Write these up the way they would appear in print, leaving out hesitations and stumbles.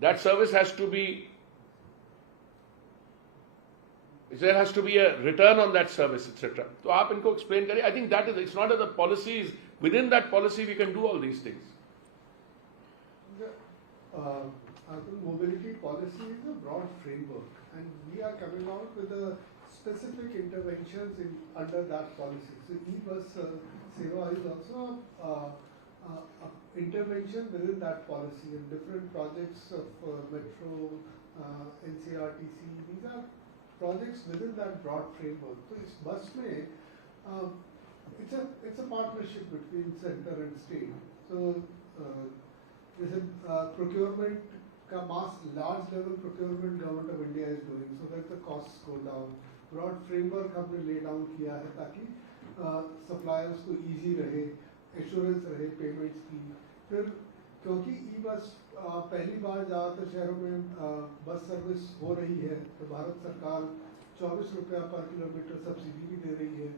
that service has to be, there has to be a return on that service, etc. So आप इनको explain करें. I think that is, it's not that the policies, within that policy we can do all these things. I think mobility policy is a broad framework, and we are coming out with a specific interventions under that policy. So e-bus seva is also a intervention within that policy, and different projects of metro, NCRTC, these are projects within that broad framework. So इस bus में it's a partnership between center and state. So जैसे procurement का large level procurement government of India is doing, so that the costs go down. Broad framework हमने lay down किया है ताकि suppliers को easy रहे, assurance रहे payments की. फिर क्योंकि e-bus पहली बार ज़्यादातर शहरों में बस सर्विस हो रही है, तो भारत सरकार 24 रुपया पर किलोमीटर सब्सिडी भी दे रही है.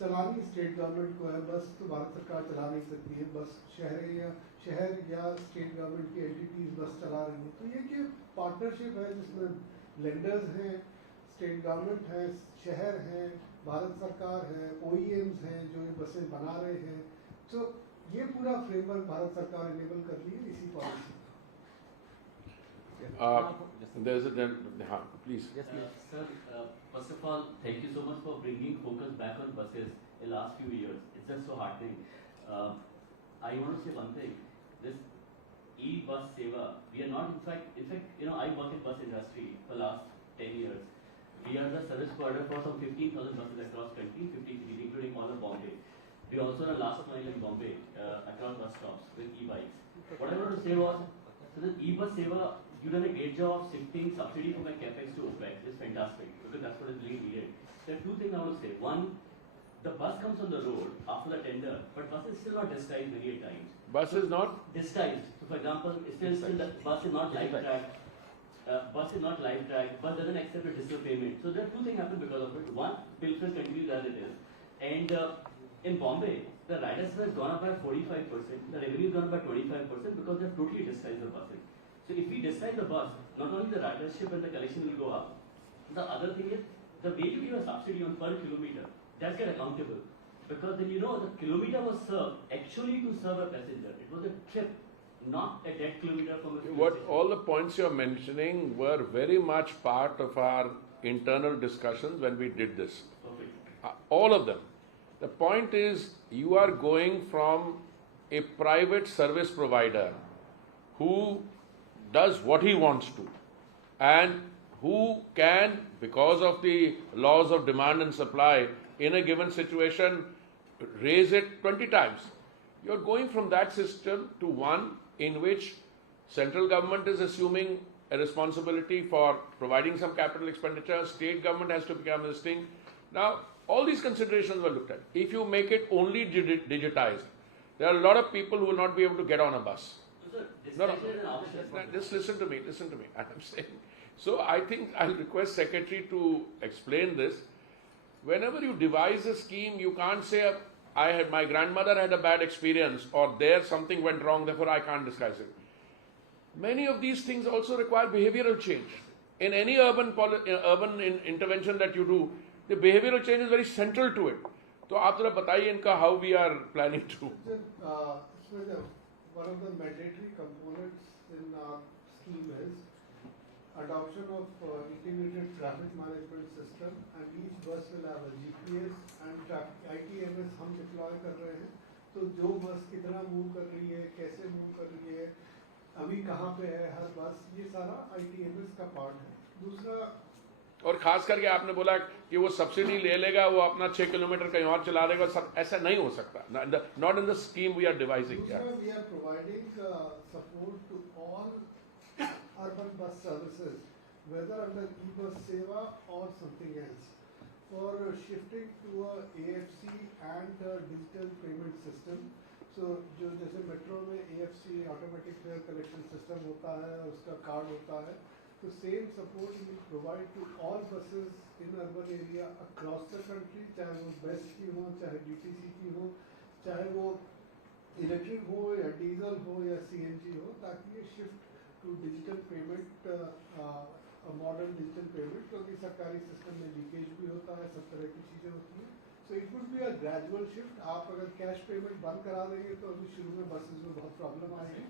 चलानी स्टेट गवर्नमेंट को है, बस तो भारत सरकार चला नहीं सकती है, बस शहर या स्टेट गवर्नमेंट की एंटिटीज बस चला रही है. तो ये कि पार्टनरशिप है जिसमें लेंडर्स हैं, स्टेट गवर्नमेंट है, शहर हैं, भारत सरकार है, OEMs हैं जो ये बसें बना रहे हैं. तो ये पूरा फ्रेमवर्क भारत सरकार इनेबल कर रही है इसी policy. There's a please. Yes, sir. First of all, thank you so much for bringing focus back on buses in the last few years. It's just so heartening. I want to say one thing. This e-bus seva, we are not, in fact, I work in bus industry for the last 10 years. We are the service provider for some 15,000 buses across country, 50 cities, including all of Bombay. We also are last mile in Bombay across bus stops with e-bikes. What I wanted to say was, so the e-bus seva, you've done a great job of shifting subsidy from a capex to OPEX. It's fantastic because that's what is really needed. There are two things I want to say. One, the bus comes on the road after the tender, but bus is still not disguised many a times. Bus is not disguised. So, for example, still the bus is not live track. Bus is not live track. Bus doesn't accept a digital payment. So there are two things happen because of it. One, pilferage continues as it is, and in Bombay, the ridership has gone up by 45%. The revenue has gone up by 25% because they have totally disguised the buses. So if we disguise the bus, not only the ridership and the collection will go up, the other thing is the way you give a subsidy on per kilometer, that's get accountable. Because then you know the kilometer was served actually to serve a passenger. It was a trip, not a dead kilometer from a what station. All the points you're mentioning were very much part of our internal discussions when we did this. Okay. All of them. The point is you are going from a private service provider who does what he wants to and who can, because of the laws of demand and supply, in a given situation raise it 20 times. You're going from that system to one in which central government is assuming a responsibility for providing some capital expenditure, state government has to become this thing. Now, all these considerations were looked at. If you make it only digitized, there are a lot of people who will not be able to get on a bus. No, just listen to me. I'm saying. So I think I'll request Secretary to explain this. Whenever you devise a scheme, you can't say, my grandmother had a bad experience or there something went wrong, therefore I can't disguise it. Many of these things also require behavioral change. In any urban intervention that you do, the behavioral change is very central to it. So आप जरा बताइए इनका how we are planning to. One of the mandatory components in our scheme is adoption of integrated traffic management system, and each bus will have a GPS and ITMS हम deploy कर रहे हैं. तो जो बस कितना move कर रही है, कैसे move कर रही है, अभी कहाँ पे है हर बस, ये सारा ITMS का part है. दूसरा और खास करके आपने बोला कि वो सब्सिडी ले लेगा, वो अपना 6 किलोमीटर कहीं और चला देगा, ऐसा नहीं हो सकता. Not in the scheme we are devising. We are providing support to all urban bus services, whether under e-bus seva or something else, for shifting to a AFC and a digital payment system. So जो जैसे metro में AFC automatic fare collection system होता है, उसका card होता है, तो same support we provide to all buses in urban area across the country, चाहे वो BEST की हो, चाहे DTC की हो, चाहे वो इलेक्ट्रिक हो या डीजल हो या CNG हो, ताकि ये shift to digital payment, a modern digital payment, क्योंकि सरकारी सिस्टम में लीकेज भी होता है, सब तरह की चीज़ें होती हैं. So it would be a gradual shift. आप अगर कैश पेमेंट बंद करा देंगे तो अभी शुरू में बसेस में बहुत प्रॉब्लम आएगी.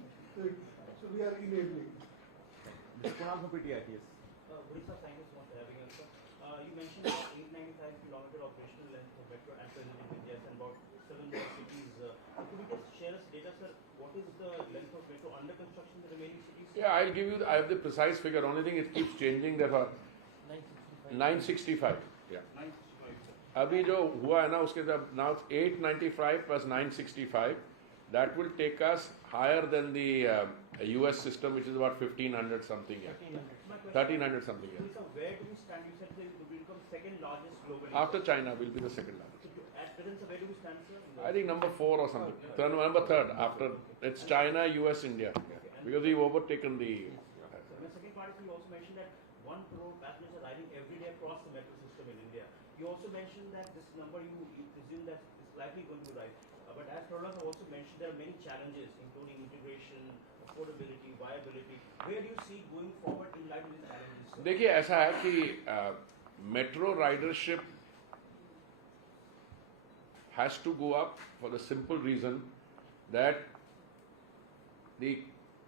So we are enabling. Kunal from PTITS. Good sir, thank you so much for having us. You mentioned about 895 kilometer operational length of metro at present in India and about 7 more cities. Could you just share us data, sir? What is the length of metro under construction in the remaining cities? Yeah, I'll give you. I have the precise figure. Only thing it keeps changing. There are 965. Yeah. 965, sir. अभी जो हुआ है ना उसके साथ now it's 895 plus 965. That will take us higher than the US system, which is about 1500 something. Yeah. 1300 something. Yeah. Sir, where do we stand? You said it will become second largest globally. After China, we'll be the second largest. At present, sir, where do we stand, sir? I think number 4 or something. Number third after it's China, US, India, because we've overtaken the. The second part is you also mentioned that 1 crore passengers are riding every day across the metro system in India. You also mentioned that this number you presume that is likely going to rise. But as Prabhat also mentioned, there are many challenges, including integration, affordability, viability. Where do you see going forward in light of these challenges, sir? देखिए ऐसा है कि metro ridership has to go up for the simple reason that the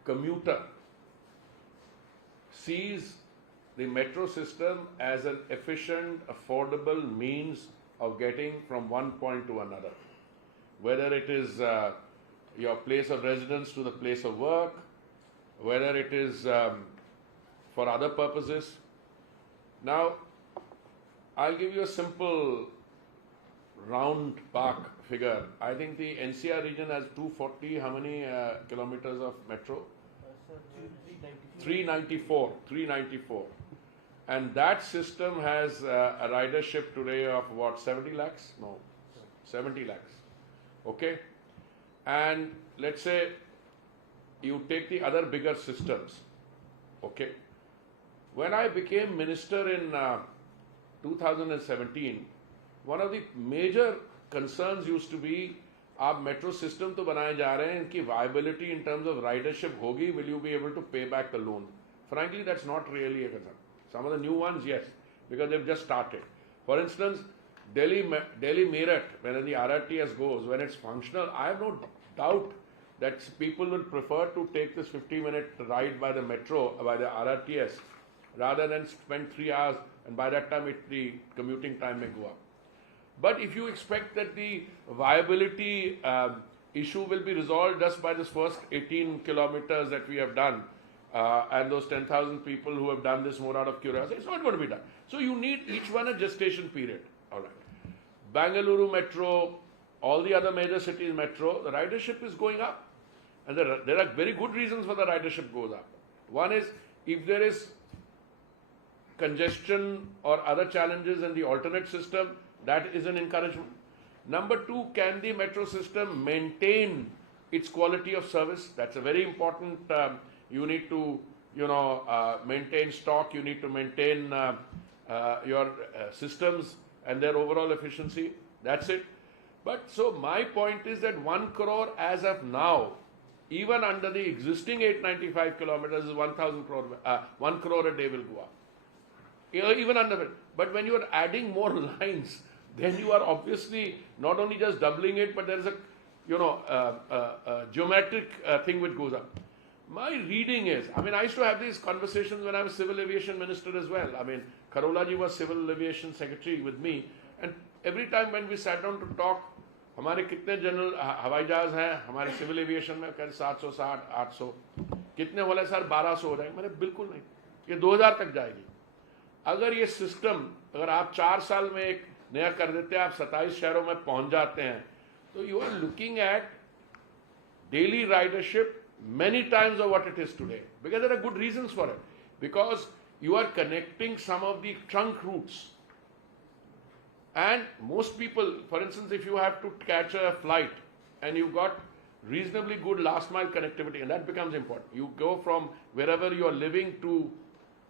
commuter sees the metro system as an efficient, affordable means of getting from one point to another. Whether it is your place of residence to the place of work, whether it is for other purposes. Now, I'll give you a simple round park figure. I think the NCR region has 240, how many kilometers of metro? Sir, 394. And that system has a ridership today of what, 70 lakhs? No, 70 lakhs. Okay? And let's say you take the other bigger systems. Okay? When I became minister in 2017, one of the major concerns used to be आप metro system तो बनाए जा रहे हैं, इनकी viability in terms of ridership होगी, will you be able to pay back the loan? Frankly, that's not really a concern. Some of the new ones, yes, because they've just started. For instance, Delhi Meerut, when the RRTS goes, when it's functional, I have no doubt that people will prefer to take this 50-minute ride by the metro, by the RRTS, rather than spend 3 hours, and by that time the commuting time may go up. But if you expect that the viability issue will be resolved just by this first 18 kilometers that we have done, and those 10,000 people who have done this more out of curiosity, it's not going to be done. So you need each one a gestation period. All right. Bangalore metro, all the other major cities metro, the ridership is going up. And there are very good reasons for the ridership goes up. One is if there is congestion or other challenges in the alternate system, that is an encouragement. Number two, can the metro system maintain its quality of service? That's a very important. You need to, maintain stock. You need to maintain your systems and their overall efficiency. That's it. But so my point is that 1 crore as of now, even under the existing 895 kilometers, is 1,000 crore. 1 crore a day will go up. Even under it. But when you are adding more lines, then you are obviously not only just doubling it, but there is a geometric thing which goes up. My reading is, I used to have these conversations when I was civil aviation minister as well. Karola ji was civil aviation secretary with me, and every time when we sat down to talk, हमारे कितने general हवाई जहाज हैं हमारे civil aviation में, कहते 760, 800, कितने बोले सर 1200 हो जाएंगे? मैंने बिल्कुल नहीं, ये 2000 तक जाएगी. अगर ये सिस्टम अगर आप 4 साल में एक नया कर देते हैं, आप 27 शहरों में पहुंच जाते हैं, तो you are looking at daily ridership many times of what it is today, because there are good reasons for it, because you are connecting some of the trunk routes, and most people, for instance, if you have to catch a flight and you've got reasonably good last mile connectivity, and that becomes important. You go from wherever you are living to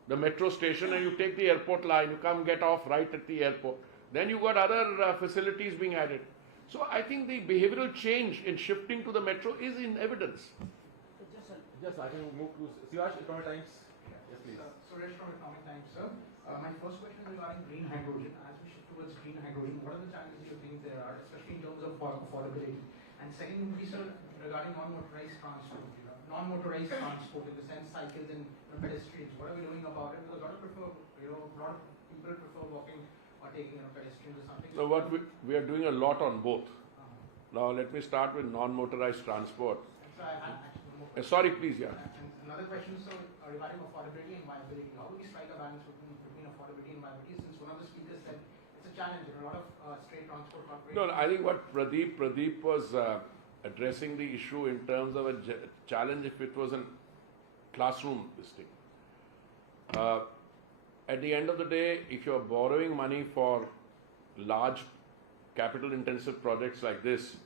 the metro station and you take the airport line, you come get off right at the airport, then you got other facilities being added. So I think the behavioral change in shifting to the metro is in evidence. Just Yes, I can move to Sivash, Economic Times. Yes, please. Suresh from Economic Times, sir. My first question is regarding green hydrogen. As we shift towards green hydrogen, what are the challenges you think there are, especially in terms of affordability? And second would be, sir, regarding non-motorized transport. Non-motorized transport in the sense cycles and pedestrians. What are we doing about it? Because a lot of people prefer walking or taking pedestrians or something. So what we are doing a lot on both. Now let me start with non-motorized transport. So I had actually one more question. Sorry, please, yeah. And another question, sir, regarding affordability and viability. How do we strike a balance between affordability and viability? Since one of the speakers said it's a challenge in a lot of straight transport corporations. No, I think what Pradeep was addressing the issue in terms of a challenge if it was a classroom this thing. At the end of the day, if you're borrowing money for large capital intensive projects like this,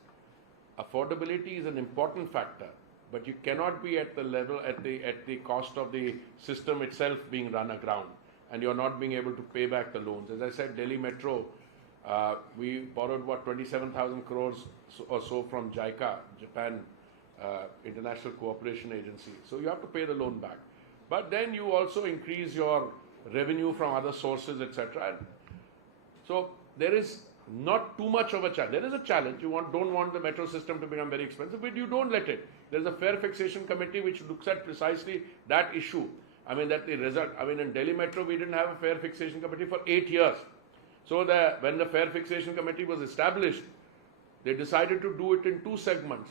affordability is an important factor, but you cannot be at the level at the cost of the system itself being run aground and you're not being able to pay back the loans. As I said, Delhi Metro, we borrowed 27,000 crores or so from JICA, Japan International Cooperation Agency. So you have to pay the loan back. But then you also increase your revenue from other sources, etc. So there is not too much of a challenge. There is a challenge. You don't want the metro system to become very expensive, but you don't let it. There is a fare fixation committee which looks at precisely that issue. I mean, that the result. I mean, in Delhi Metro, we didn't have a fare fixation committee for 8 years. So when the fare fixation committee was established, they decided to do it in 2 segments.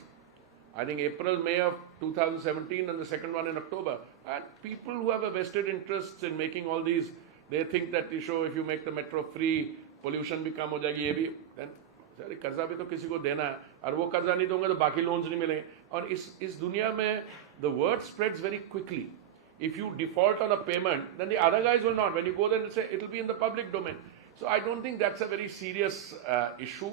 I think April, May of 2017 and the second one in October. And people who have a vested interest in making all these, they think that if you make the metro free, pollution भी कम हो जाएगी ये भी, then sir कर्जा भी तो किसी को देना है और वो कर्जा नहीं दोगे तो बाकी loans नहीं मिलेंगे और इस दुनिया में the word spreads very quickly. If you default on a payment, then the other guys will not. When you go there and say it will be in the public domain. So I don't think that's a very serious issue.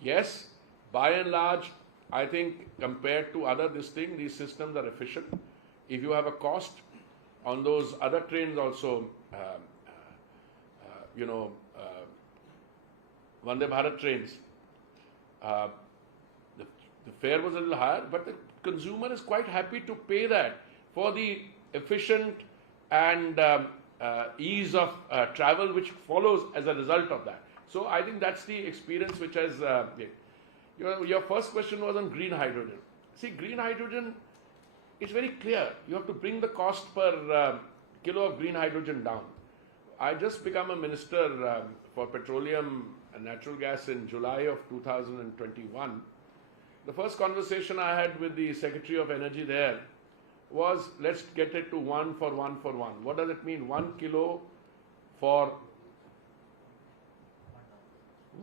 Yes, by and large, I think compared to other these systems are efficient. If you have a cost on those other trains also, Vande Bharat trains, the fare was a little higher, but the consumer is quite happy to pay that for the efficient and ease of travel which follows as a result of that. So I think that's the experience which has... Your first question was on green hydrogen. See, green hydrogen is very clear. You have to bring the cost per kilo of green hydrogen down. I just become a minister for petroleum and natural gas in July of 2021. The first conversation I had with the Secretary of Energy there was, let's get it to 1 for 1 for 1. What does it mean? 1 kilo for...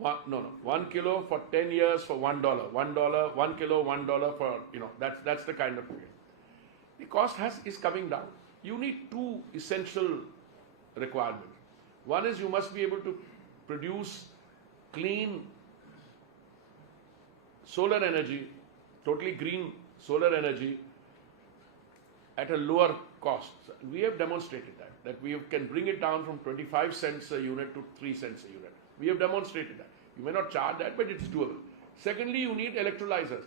1 kilo for 10 years for $1. $1, 1 kilo, $1 for, that's the kind of thing. The cost is coming down. You need 2 essential requirements. One is you must be able to produce clean solar energy, totally green solar energy at a lower cost. We have demonstrated that we can bring it down from 25 cents a unit to 3 cents a unit. We have demonstrated that. You may not charge that, but it's doable. Secondly, you need electrolyzers.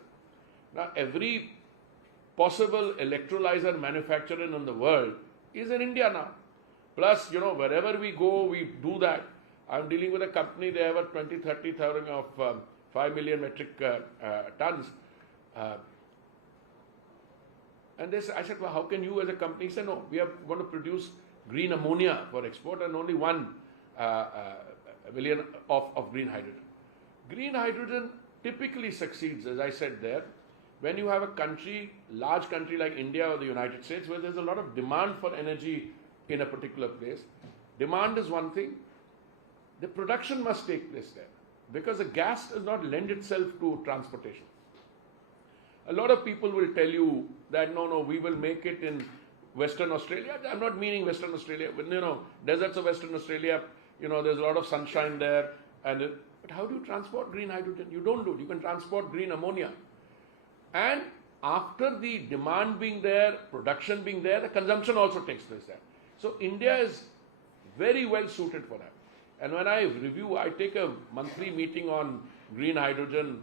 Now, every possible electrolyzer manufacturer in the world is in India now. Plus, wherever we go, we do that. I'm dealing with a company, they have a 30,000 of 5 million metric tons. And I said, well, how can you as a company? He said, no, we are going to produce green ammonia for export and only 1 million of green hydrogen. Green hydrogen typically succeeds, as I said there, when you have a large country like India or the United States, where there's a lot of demand for energy in a particular place. Demand is one thing. The production must take place there, because the gas does not lend itself to transportation. A lot of people will tell you that, no, we will make it in Western Australia. I'm not meaning Western Australia. Deserts of Western Australia, there's a lot of sunshine there. But how do you transport green hydrogen? You don't do it. You can transport green ammonia. And after the demand being there, production being there, the consumption also takes place there. So India is very well suited for that. And when I take a monthly meeting on green hydrogen,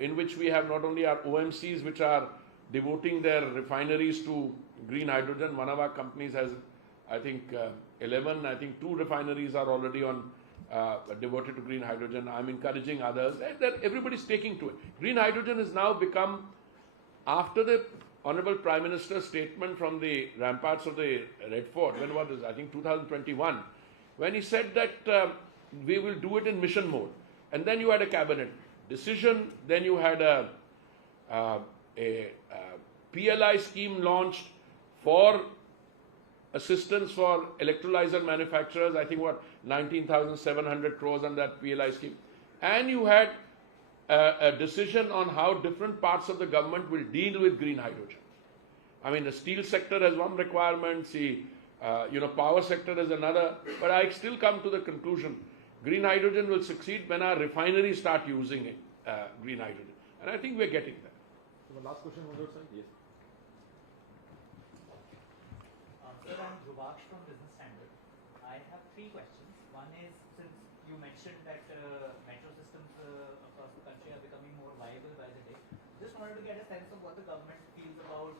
in which we have not only our OMCs, which are devoting their refineries to green hydrogen. One of our companies has, I think, 11. I think 2 refineries are already on devoted to green hydrogen. I'm encouraging others. Everybody's taking to it. Green hydrogen has now become, after the Honorable Prime Minister's statement from the ramparts of the Red Fort, when was this? I think 2021, when he said that we will do it in mission mode. And then you had a cabinet decision, then you had a PLI scheme launched for assistance for electrolyzer manufacturers, I think 19,700 crores on that PLI scheme. And you had a decision on how different parts of the government will deal with green hydrogen. I mean, the steel sector has one requirement, the power sector has another, but I still come to the conclusion, green hydrogen will succeed when our refineries start using it, green hydrogen. And I think we're getting there. So the last question on your side? Yes. Sir, I'm Rubaksh from Business Standard. I have 3 questions. One is, since you mentioned that metro systems across the country are becoming more viable by the day, just wanted to get a sense of what the government feels about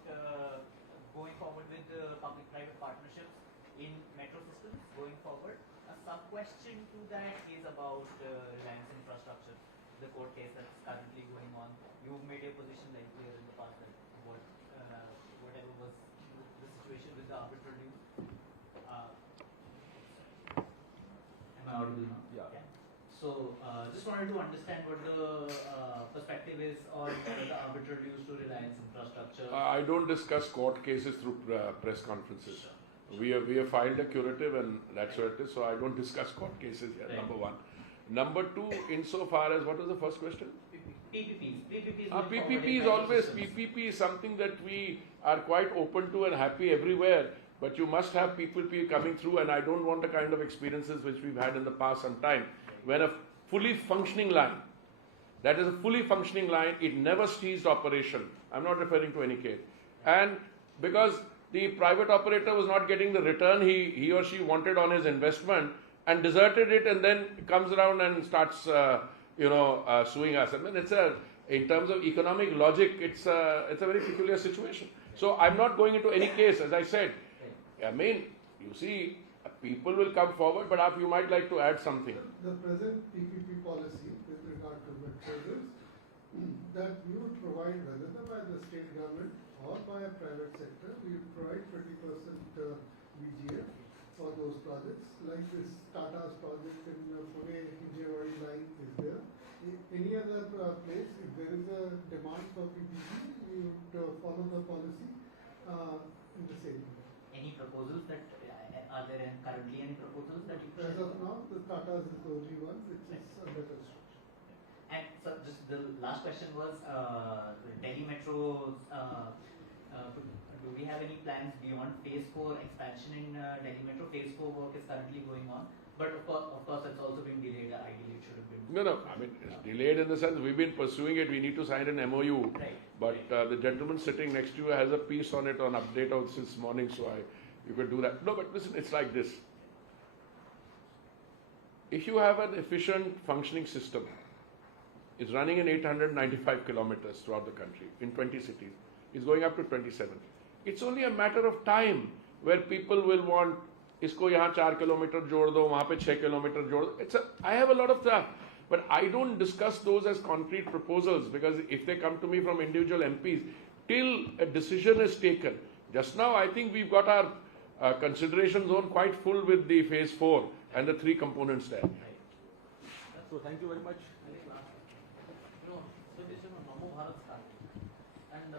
going forward with public-private partnerships in metro systems going forward. A sub-question to that is about Reliance Infrastructure, the court case that's currently going on. You've made your position very clear in the past that whatever was the situation with the arbitral dues. Am I audible now? Yeah. So, just wanted to understand what the perspective is on the arbitral dues to Reliance Infrastructure. I don't discuss court cases through press conferences. Sure. We have filed a curative and that's what it is, so I don't discuss court cases here, Right. number 1. Number 2, insofar as, what was the first question? PPPs. PPP is always, PPP is something that we are quite open to and happy everywhere, but you must have people coming through, and I don't want the kind of experiences which we've had in the past some time, when a fully functioning line, that is a fully functioning line, it never ceased operation. I'm not referring to any case. And because the private operator was not getting the return he or she wanted on his investment and deserted it, and then comes around and starts suing us. I mean, in terms of economic logic, it's a very peculiar situation. So I'm not going into any case, as I said. I mean, you see, people will come forward, but you might like to add something. The present PPP policy with regard to metros is that we would provide, whether by the state government or by a private sector, we would provide 20% VGF for those projects. Like this Tata's project in Pune-Hinjewadi line is there. Any other place, if there is a demand for PPP, we would follow the policy in the same way. Any proposals that are there currently? Any proposals that you As of now, the Tata's is the only one which is under construction. And so just the last question was Delhi Metro. Do we have any plans beyond Phase 4 expansion in Delhi Metro? Phase 4 work is currently going on, but of course, it's also been delayed. Ideally, it should have been. No. I mean, it's delayed in the sense we've been pursuing it. We need to sign an MOU. Right. But the gentleman sitting next to you has a piece on it on update out since morning, so you could do that. No, but listen, it's like this. If you have an efficient functioning system, it's running in 895 kilometers throughout the country in 20 cities. It's going up to 27. It's only a matter of time where people will want, isko yahan 4 kilometer jod do, wahan pe 6 kilometer jod do. I have a lot of stuff, but I don't discuss those as concrete proposals, because if they come to me from individual MPs, till a decision is taken. Just now, I think we've got our consideration zone quite full with the Phase 4 and the 3 components there. So thank you very much. So this Namo Bharat started, and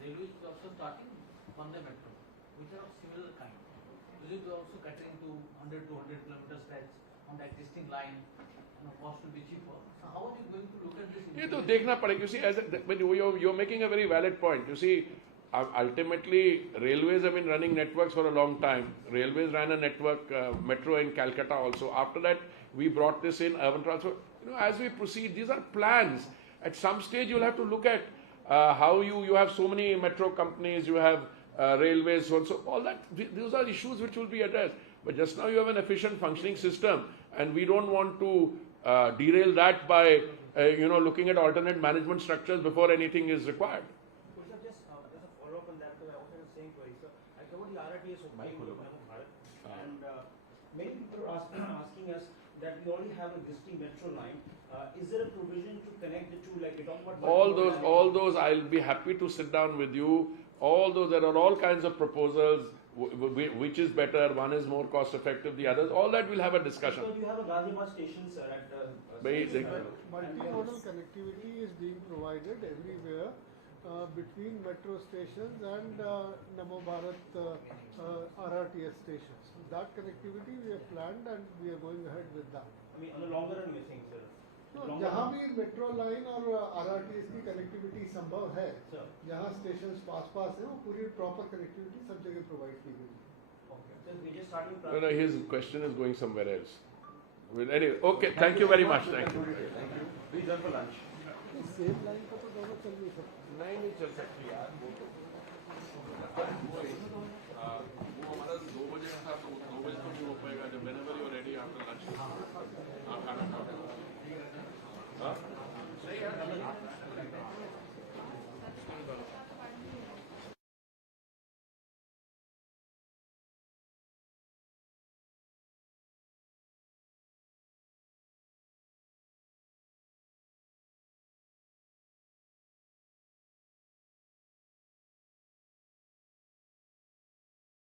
railways is also starting on the metro, which are of similar kind. This is also catering to 100 to 100 kilometer stretch on the existing line, cost will be cheaper. So how are you going to look at this? ये तो देखना पड़ेगा. You see, you're making a very valid point. You see, ultimately, railways have been running networks for a long time. Railways ran a network, metro in Calcutta also. After that, we brought this in urban transport. As we proceed, these are plans. At some stage, you'll have to look at how you have so many metro companies, you have railways, so on. So all that, those are issues which will be addressed. But just now, you have an efficient functioning system, and we don't want to derail that by looking at alternate management structures before anything is required. RRTS of Mic hold on. Bharat, and many people are asking us that we already have an existing metro line. Is there a provision to connect the two? Like we talk about All those, I'll be happy to sit down with you. All those, there are all kinds of proposals. Which is better? One is more cost effective. The others, all that we'll have a discussion. Because you have a Ghaziabad station, sir, at Basic. Multimodal connectivity is being provided everywhere between metro stations and Namo Bharat RRTS stations. That connectivity we have planned and we are going ahead with that. I mean, on the longer run, you think, sir? No, जहाँ भी metro line और RRTS की connectivity संभव है, Sir. जहाँ station पास है, वो पूरी प्रॉपर कनेक्टिविटी सब जगह प्रोवाइड की गई है. Okay. So we just starting. No, his question is going somewhere else. Well, anyway, okay. Thank you very much. Thank you. Thank you. Please join for lunch. Same line पर तो दोनों चल नहीं सकते. नहीं चल सकती यार.